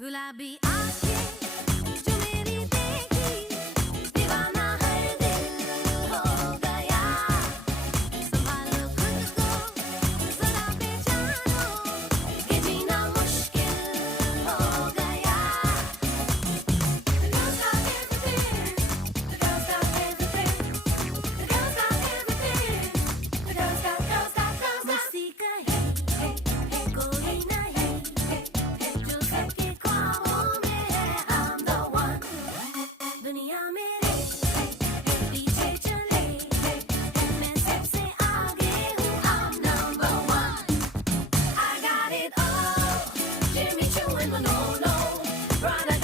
गुलाबी आंखें जो मेरी देखी दीवाना हर दिल हो गया संभालो खुद को जरा पहचानो ये जीना मुश्किल हो गया The girls got everything The girls got everything The girls got everything The girls got मुझसे कहे हे हे कोई नहीं जो सबके ख्वाबों में है I'm the one दुनिया मेरे पीछे चले मैं सबसे आगे हूँ I'm number one I got it all Jimmy Choo and Manolo Brother